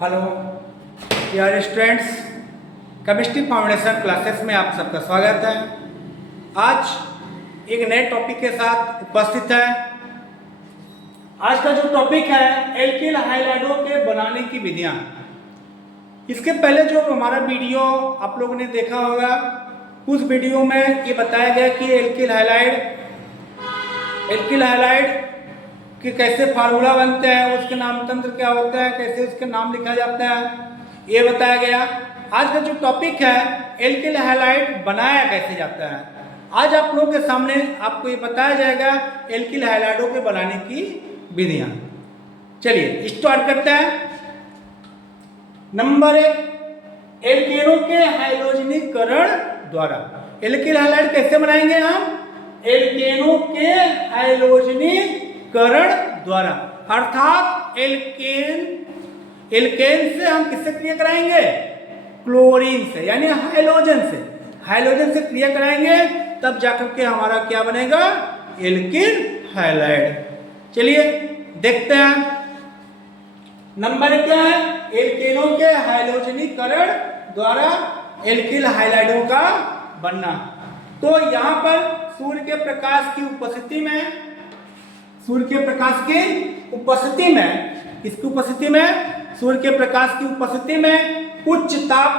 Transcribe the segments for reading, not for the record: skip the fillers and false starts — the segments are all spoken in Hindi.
Hello dear students, chemistry foundation classes में आप सबका स्वागत है। आज एक नए टॉपिक के साथ उपस्थित है। आज का जो टॉपिक है एल्किल हाइलाइडों के बनाने की विधियां। इसके पहले जो हमारा वीडियो आप लोगों ने देखा होगा, उस वीडियो में ये बताया गया कि एल्किल हाइलाइड कि कैसे फार्मूला बनते हैं, उसके नाम तंत्र क्या होता है, कैसे उसके नाम लिखा जाता है, ये बताया गया। आज का जो टॉपिक है एल्किल हाइलाइड बनाया कैसे जाता है, आज आप लोगों के सामने आपको ये बताया जाएगा एल्किल हाइलाइडों के बनाने की विधियां। चलिए स्टार्ट करते हैं। नंबर 1, एल्केनों के हाइड्रोजनीकरण द्वारा। एल्किल हाइलाइड कैसे बनाएंगे हम? एल्केनों के हाइड्रोजनीकरण द्वारा, अर्थात एल्केन से हम किससे क्रिया कराएंगे? क्लोरीन से, यानी हाइड्रोजन से क्रिया कराएंगे, तब जाकर के हमारा क्या बनेगा? Alkyl halide. चलिए देखते हैं। नंबर क्या है? एल्केनों के हाइड्रोजनीकरण द्वारा एल्किल हाइलाइडों का बनना। तो यहां पर सूर्य के प्रकाश की उपस्थिति में, सूर्य के प्रकाश की उपस्थिति में, किसकी उपस्थिति में? सूर्य के प्रकाश की उपस्थिति में उच्च ताप,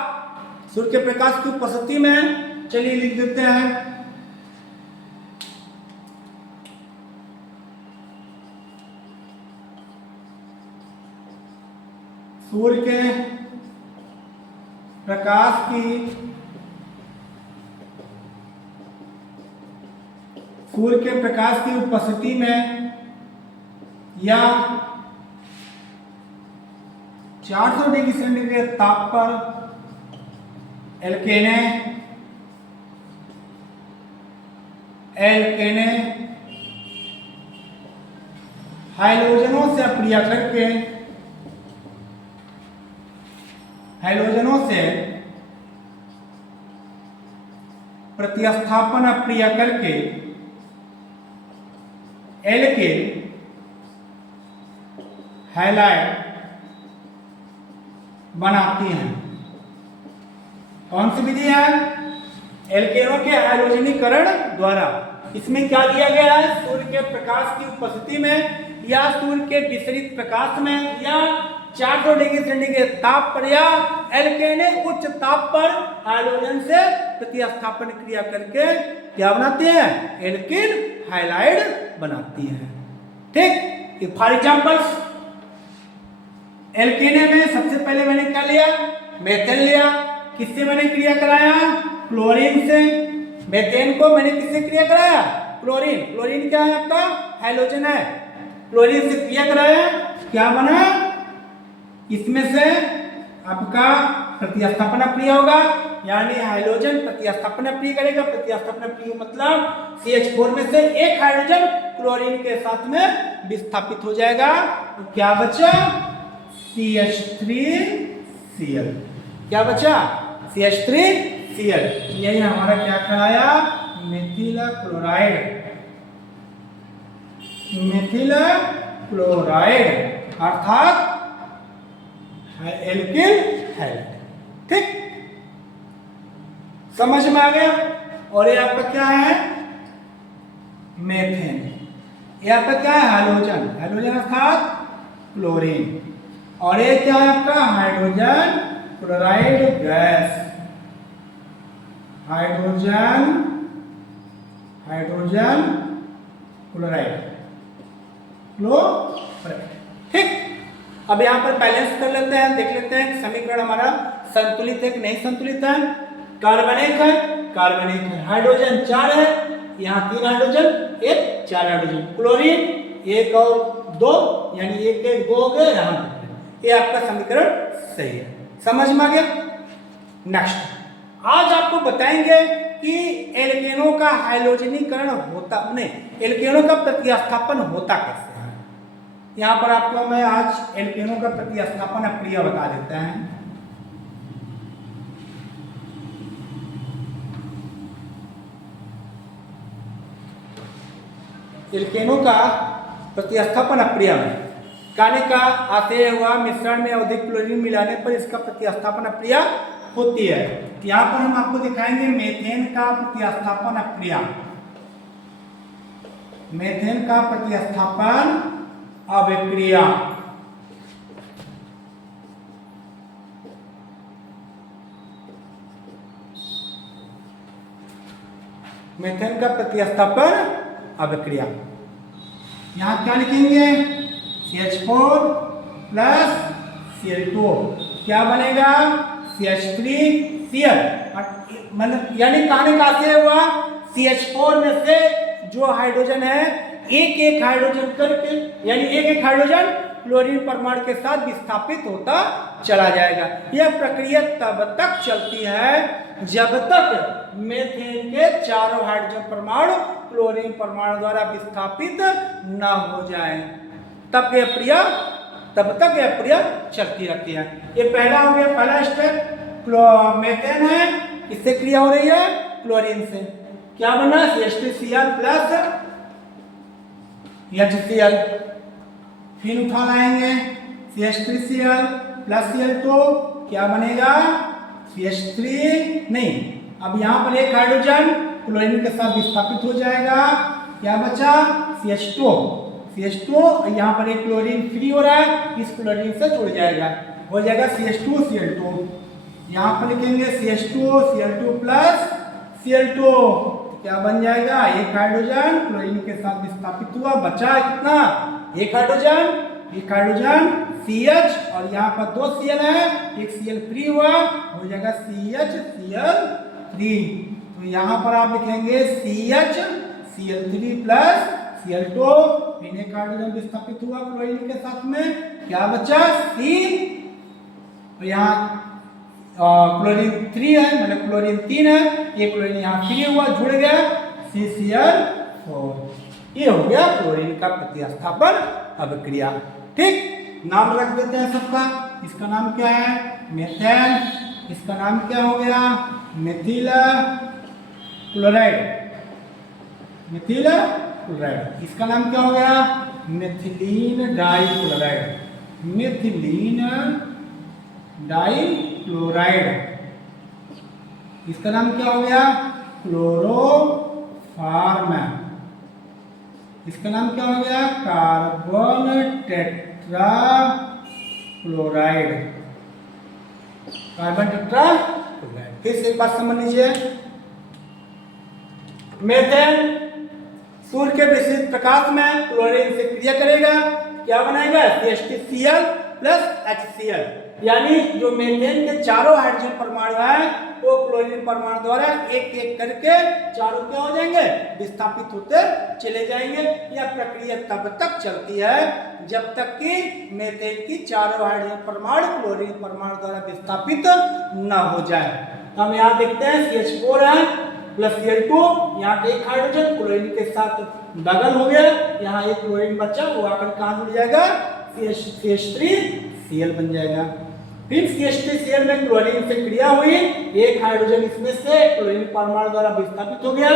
सूर्य के प्रकाश की उपस्थिति में, चलिए लिख देते हैं, सूर्य के प्रकाश की उपस्थिति में या 400 डिग्री सेंटीग्रेड ताप पर एल्केने हाइड्रोजनों से क्रिया करके, हाइड्रोजनों से प्रतिस्थापन क्रिया करके एल्किल हाइलाइड बनाती हैं। कौन सी विधि है? एल्केनों के हाइड्रोजनीकरण द्वारा। इसमें क्या दिया गया है? सूर्य के प्रकाश की उपस्थिति में या सूर्य के विसरित प्रकाश में या 400 डिग्री सेंटीग्रेड ताप पर या एल्केने उच्च ताप पर हाइड्रोजन से प्रतिस्थापन क्रिया करके क्या बनाती है? एल्किल हाइलाइड बनाती है। ठीक, फॉर एग्जांपल्स, एल्केने में सबसे पहले मैंने क्या लिया? मेथेन लिया। किससे मैंने क्रिया कराया? क्लोरीन से। मेथेन को मैंने किससे क्रिया कराया? क्लोरीन। क्लोरीन क्या है? आपका हाइड्रोजन है। क्लोरीन से क्रिया कराया, क्या बना? इसमें से आपका प्रतिस्थापन क्रिया होगा, यानी हाइड्रोजन प्रतिस्थापन क्रिया करेगा। प्रतिस्थापन क्रिया मतलब CH4 में से एक हाइड्रोजन क्लोरीन के साथ में विस्थापित हो जाएगा, तो क्या बचा? CH3Cl। क्या बचा? CH3Cl। यही हमारा क्या कहलाया? मेथिल क्लोराइड, अर्थात एल्किल हाइलाइड। ठीक, समझ में आ गया? और ये आपका क्या है? मेथेन। ये आपका क्या है? हाइड्रोजन अर्थात क्लोरीन। और ये क्या है आपका? Hydrogen chloride gas. Hydrogen chloride. ठीक, अब यहां पर बैलेंस कर लेते हैं, देख लेते हैं समीकरण हमारा संतुलित है कि नहीं संतुलित है। कार्बनिक है, हाइड्रोजन 4 है, यहाँ 3 हाइड्रोजन, 4 हाइड्रोजन। क्लोरीन 1 और 2, यानी 1 1 2 हो गए, यहाँ ये आपका समीकरण सही है। समझ में आ गया? नेक्स्ट, आज आपको बताएंगे कि एल्केनों का हाइड्रोजनीकरण होता नहीं, एल्केनों का प्रतिस्थापन होता कैसे है। यहाँ पर आपको मैं आज एल्केनों का प्रतिस्थापन क्रिया बता देता है। एल्केनों का प्रतिस्थापन क्रिया में कहने का आशय हुआ मिश्रण में अधिक क्लोरीन मिलाने पर इसका प्रतिस्थापन अक्रिया होती है। यहाँ पर हम आपको दिखाएंगे मेथेन का प्रतिस्थापन अक्रिया। मेथेन का प्रतिस्थापन अभिक्रिया। मेथेन का प्रतिस्थापन अभिक्रिया। यहाँ क्या लिखेंगे? CH4 प्लस Cl2 क्या बनेगा? CH3Cl। मतलब यानी कहने का आशय हुआ CH4 में से जो हाइड्रोजन है एक एक हाइड्रोजन करके, यानी एक एक हाइड्रोजन क्लोरीन परमाणु के साथ विस्थापित होता चला जाएगा। यह प्रक्रिया तब तक चलती है जब तक मेथेन के चारों हाइड्रोजन परमाणु क्लोरीन परमाणु द्वारा विस्थापित न हो जाए, तब तक यह प्रक्रिया चलती रहती है। ये पहला हो गया, पहला स्टेप। मेथेन है, किससे क्रिया हो रही है? क्लोरीन से। क्या बना? CH3Cl plus HCl। फिर उठा लाएंगे CH3Cl प्लस Cl2 क्या बनेगा? CH3 नहीं, अब यहाँ पर एक हाइड्रोजन क्लोरीन के साथ विस्थापित हो जाएगा। क्या बचा? CH2 यहाँ पर एक क्लोरीन फ्री हो रहा है, इस क्लोरीन से जुड़ जाएगा, हो जाएगा CH2Cl2। यहाँ पर लिखेंगे CH2Cl2 प्लस Cl2 क्या बन जाएगा? एक हाइड्रोजन क्लोरीन के साथ विस्थापित हुआ, बचा कितना? एक हाइड्रोजन CH और यहाँ पर 2 Cl है, एक Cl फ्री हुआ, हो जाएगा CH Cl3। तो यहाँ पर आप लिखेंगे CH Cl3 प्लस Cl2, फिर एक हाइड्रोजन विस्थापित हुआ क्लोरीन के साथ में, क्या बचा? C और यहाँ क्लोरीन 3 है, मतलब क्लोरीन 3 है, ये क्लोरीन यहाँ फ्री हुआ, जुड़ गया CCl4। ये हो गया क्लोरीन का प्रतिस्थापन अभिक्रिया। ठीक, नाम रख देते हैं सबका। इसका नाम क्या है? मेथेन। इसका नाम क्या हो गया? Methyl chloride. इसका नाम क्या हो गया? Methylene dichloride. इसका नाम क्या हो गया? क्लोरोफॉर्म। इसका नाम क्या हो गया? Carbon tetrachloride. फिर से एक बात समझ लीजिए, मेथेन सूर्य के विशिष्ट प्रकाश में क्लोरीन से क्रिया करेगा, क्या बनाएगा? CH3Cl plus HCl। यानी जो मेथेन के चारों हाइड्रोजन परमाणु है वो क्लोरीन परमाणु द्वारा एक एक करके चारों क्या हो जाएंगे? विस्थापित होते चले जाएंगे। यह प्रक्रिया तब तक चलती है जब तक कि मेथेन की चारों हाइड्रोजन परमाणु क्लोरीन परमाणु द्वारा विस्थापित न हो जाए। हम यहाँ देखते हैं CH4 है प्लस Cl2, यहाँ एक हाइड्रोजन क्लोरीन के साथ बगल हो गया, यहाँ एक क्लोरीन बचा, वो आकर कहाँ जुड़ जाएगा? CH3Cl बन जाएगा। फिर CH3Cl में क्लोरीन से क्रिया हुई, एक हाइड्रोजन इसमें से क्लोरीन परमाणु द्वारा विस्थापित हो गया,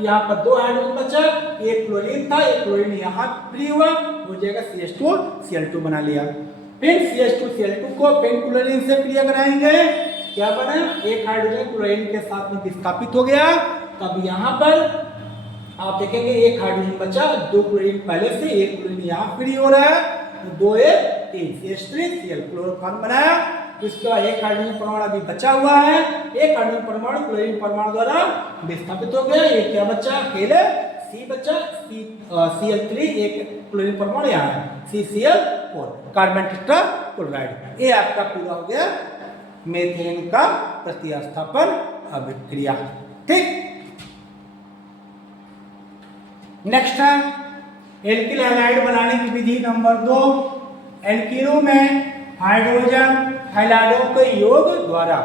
यहाँ पर 2 हाइड्रोजन बचा, एक क्लोरीन था, एक क्लोरीन यहाँ फ्री हुआ, हो जाएगा CH2Cl2 बना लिया। फिर CH2Cl2 को पेन क्लोरीन से क्रिया कराएंगे, क्या बना? एक हाइड्रोजन क्लोरीन के साथ में विस्थापित हो गया। तब यहाँ पर आप देखेंगे एक हाइड्रोजन बचा, 2 क्लोरीन पहले से, एक क्लोरीन यहाँ फ्री हो रहा है, तो 2 1 3 CH3Cl क्लोरोफॉर्म बनाया। इसका एक हाइड्रोजन परमाणु अभी बचा हुआ है, एक हाइड्रोजन परमाणु क्लोरीन परमाणु द्वारा विस्थापित हो गया, ये क्या बचा? अकेले C बचा, Cl3, एक क्लोरीन परमाणु यहाँ है CCl4, कार्बन टेट्राक्लोराइड। ये आपका पूरा हो गया मेथेन का प्रतिस्थापन अभिक्रिया। ठीक, नेक्स्ट है एल्किल हैलाइड बनाने की विधि नंबर 2। एल्किनों में हाइड्रोजन हाइलाइडों के योग द्वारा,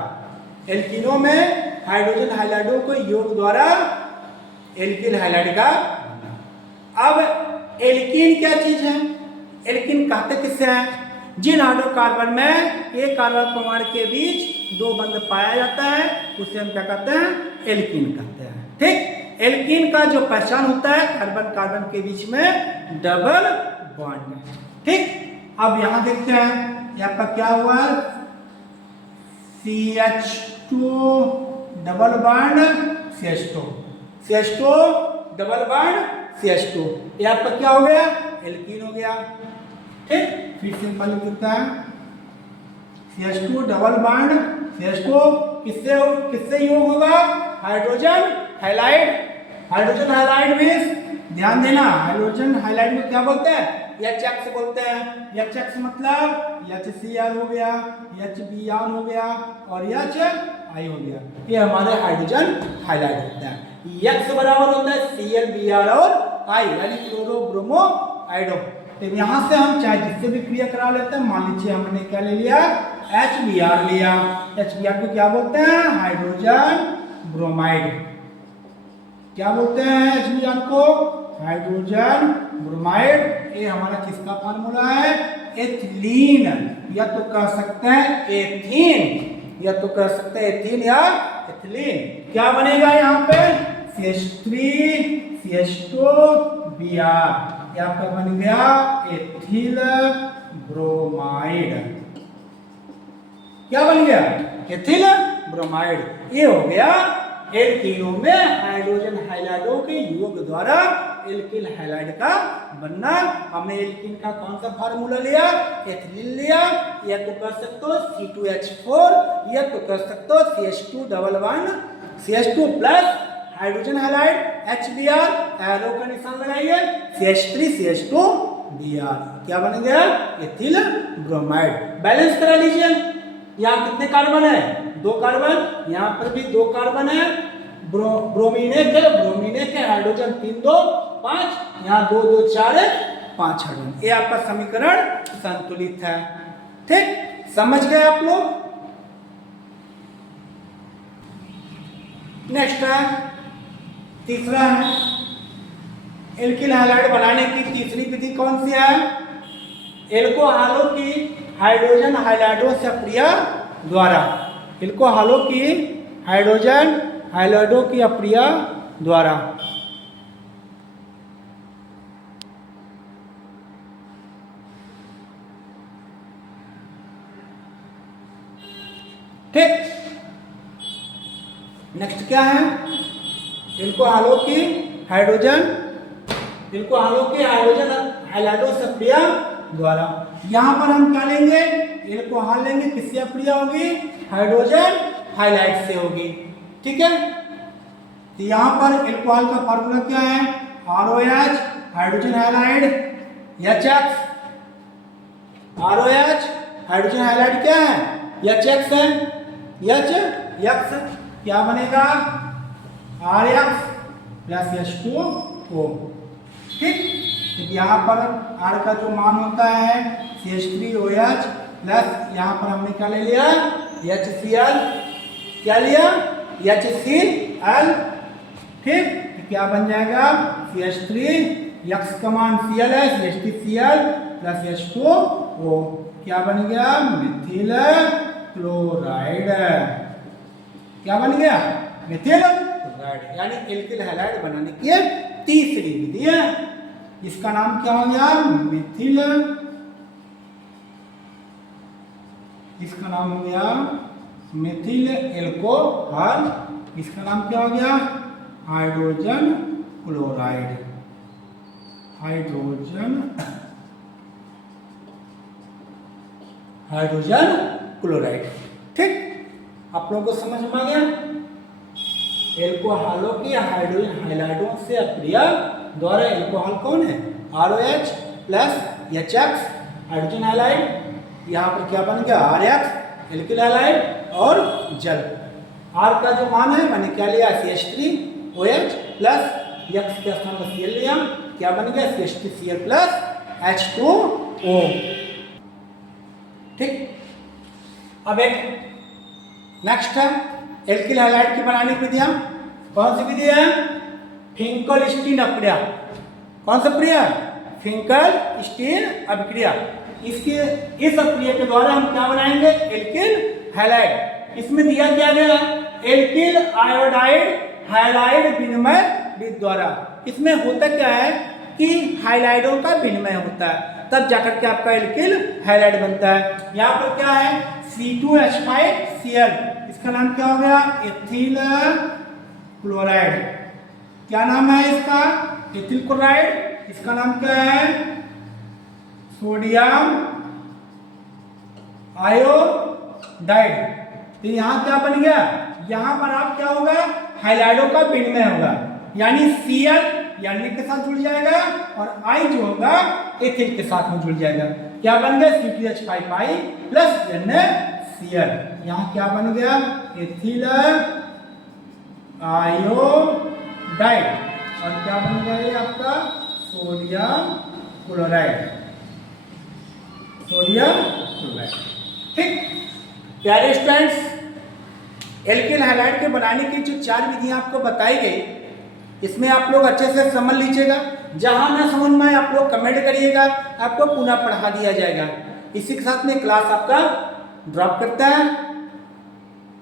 एल्किनों में हाइड्रोजन हाइलाइडों के योग द्वारा एल्किल हैलाइड का। अब एल्कीन क्या चीज है? एल्कीन कहते किससे हैं? जिन हाइड्रोकार्बन में एक कार्बन परमाणु के बीच 2 बंध पाया जाता है उसे हम क्या कहते हैं? एल्कीन कहते हैं। ठीक, एल्कीन का जो पहचान होता है कार्बन कार्बन के बीच में डबल बॉन्ड। ठीक, अब यहाँ देखते हैं ये आपका क्या हुआ, CH2 double bond CH2, CH2 double bond CH2, ये आपका क्या हो गया, एल्कीन हो गया। ठीक, फिर सिंपल लिख देता है CH2 डबल बॉन्ड CH2 किससे किससे योग होगा, hydrogen halide. Hydrogen halide means ध्यान देना, हाइड्रोजन हैलाइड में क्या बोलते हैं, HX बोलते हैं। HX मतलब HCl हो गया, HBr हो गया और HI हो गया, ये हमारे हाइड्रोजन हैलाइड होते हैं। X बराबर होता है Cl Br और I यानी क्लोरो ब्रोमो आइडो। तो यहाँ से हम चाहे जिससे भी क्रिया करा लेते हैं। मान लीजिए हमने क्या ले लिया, HBr लिया, HBr को क्या बोलते हैं, हाइड्रोजन ब्रोमाइड। क्या बोलते हैं HBr को, हाइड्रोजन ब्रोमाइड। ये हमारा किसका फार्मूला है, एथिलीन, या तो कह सकते हैं एथीन, या तो कह सकते हैं एथीन या एथिलीन। क्या बनेगा यहाँ पे, CH3 CH2 Br, ये आपका बन गया एथिल ब्रोमाइड। क्या बन गया, एथिल ब्रोमाइड। ये हो गया एल्कीनों में हाइड्रोजन हैलाइडों के योग द्वारा एल्किल हैलाइड का बनना। हमने एल्कीन का कौन सा फार्मूला लिया, एथिलीन लिया, या तो कर सकते हो C2H4, या तो कर सकते हो CH2 double bond CH2 plus hydrogen halide HBr, arrow का निशान लगाइए, CH3 CH2 Br, क्या बन गया, एथिल ब्रोमाइड। बैलेंस करा लीजिए, यहाँ कितने कार्बन है, 2 कार्बन, यहाँ पर भी 2 कार्बन है। ब्रोमीने के हाइड्रोजन 3 2 5, यहाँ 2 2 4 5 हाइड्रोजन। ये आपका समीकरण संतुलित है। ठीक, समझ गए आप लोग। नेक्स्ट है, तीसरा है एल्किल हैलाइड बनाने की तीसरी विधि कौन सी है, एल्कोहलों की हाइड्रोजन हैलाइडों से अप्रिया द्वारा। एल्कोहलों की हाइड्रोजन हैलाइडों की अप्रिया द्वारा। ठीक, नेक्स्ट क्या है, एल्कोहलों की हाइड्रोजन हैलाइडों से अप्रिया द्वारा। यहाँ पर हम क्या लेंगे, एल्कोहल लेंगे, किससे अप्रिया होगी, हाइड्रोजन हाइलाइड से होगी। ठीक है, तो यहाँ पर एल्कोहल का फार्मूला क्या है, ROH hydrogen halide HX, ROH hydrogen halide क्या है, HX है, HX क्या बनेगा, RX प्लस H2O। ठीक, यहाँ पर R का जो मान होता है CH3OH प्लस यहाँ पर हमने क्या ले लिया, HCl, क्या लिया, HCl। ठीक, तो क्या बन जाएगा, CH3, X का मान Cl है, CH3Cl प्लस H2O, क्या बन गया, मिथिल क्लोराइड। क्या बन गया, मिथिल क्लोराइड, यानी एल्किल हैलाइड बनाने की तीसरी विधि है। इसका नाम क्या हो गया, मिथिल, इसका नाम हो गया मिथिल एल्कोहल। इसका नाम क्या हो गया, हाइड्रोजन क्लोराइड, हाइड्रोजन क्लोराइड। ठीक, आप लोगों को समझ में आ गया। एल्कोहलों की हाइड्रोजन हैलाइडों से अप्रिया द्वारा, एल्कोहल कौन है, ROH plus HX hydrogen halide, यहाँ पर क्या बन गया, RX एल्किल हैलाइड और जल। R का जो मान है मैंने क्या लिया, CH3OH प्लस X के स्थान पर Cl लिया, क्या बन गया, CH3Cl प्लस H2O। ठीक, अब एक नेक्स्ट है एल्किल हैलाइड की बनाने की विधियां। कौन सी विधि है, फिंकल-स्टीन अभिक्रिया। कौन सा अभिक्रिया, फिंकल-स्टीन अभिक्रिया। इस अभिक्रिया के द्वारा हम क्या बनाएंगे, एल्किल हैलाइड। इसमें दिया क्या गया, एल्किल आयोडाइड हैलाइड विनिमय विधि द्वारा। इसमें होता क्या है कि हाइलाइडों का विनिमय होता है, तब जाकर के आपका एल्किल हैलाइड बनता है। यहाँ पर क्या है C2H5Cl, इसका नाम क्या हो गया एथिल क्लोराइड। क्या नाम है इसका एथिल क्लोराइड। इसका नाम क्या है सोडियम आयोडाइड। तो यहाँ क्या बन गया, यहाँ पर आप क्या होगा हाइलाइडो का विनिमय होगा, यानी Cl यानी के साथ जुड़ जाएगा और I जो होगा एथिल के साथ में जुड़ जाएगा। क्या बन गया C2H5 प्लस NaCl। यहाँ क्या बन गया एथिल आयोडाइड और क्या बन गया ये आपका सोडियम क्लोराइड, सोडियम क्लोराइड। ठीक प्यारे स्टूडेंट्स, एल्किल हैलाइड के बनाने की जो 4 विधियां आपको बताई गई, इसमें आप लोग अच्छे से समझ लीजिएगा। जहां ना समझ में आए आप लोग कमेंट करिएगा, आपको पुनः पढ़ा दिया जाएगा। इसी के साथ में क्लास आपका ड्रॉप करता है।